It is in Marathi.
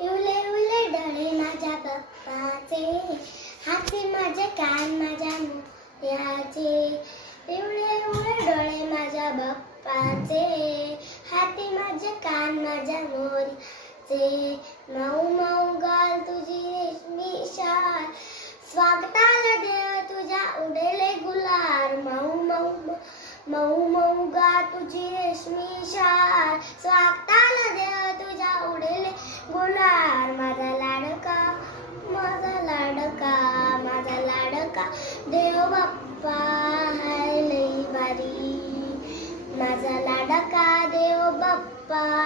इवले इवले डोळे माझ्या बाप्पाचे, हाती माझे कान माझ्या मोरयाचे. इवले इवले डोळे माझ्या बाप्पाचे, हाती माझे कान माझ्या मोरयाचे. मऊ मऊ गाल तुझी रेशमी शाल, स्वागताला देव तुझ्या उडेले गुलाल. मऊ मऊ मऊ मऊ गा तुझी रेशमी शाल, स्वागताला देव तुझ्या उडेले गुलाल. माझा लाडका माझा लाडका माझा लाडका देव बाप्पा हाय लई भारी. माझा लाडका देव बाप्पा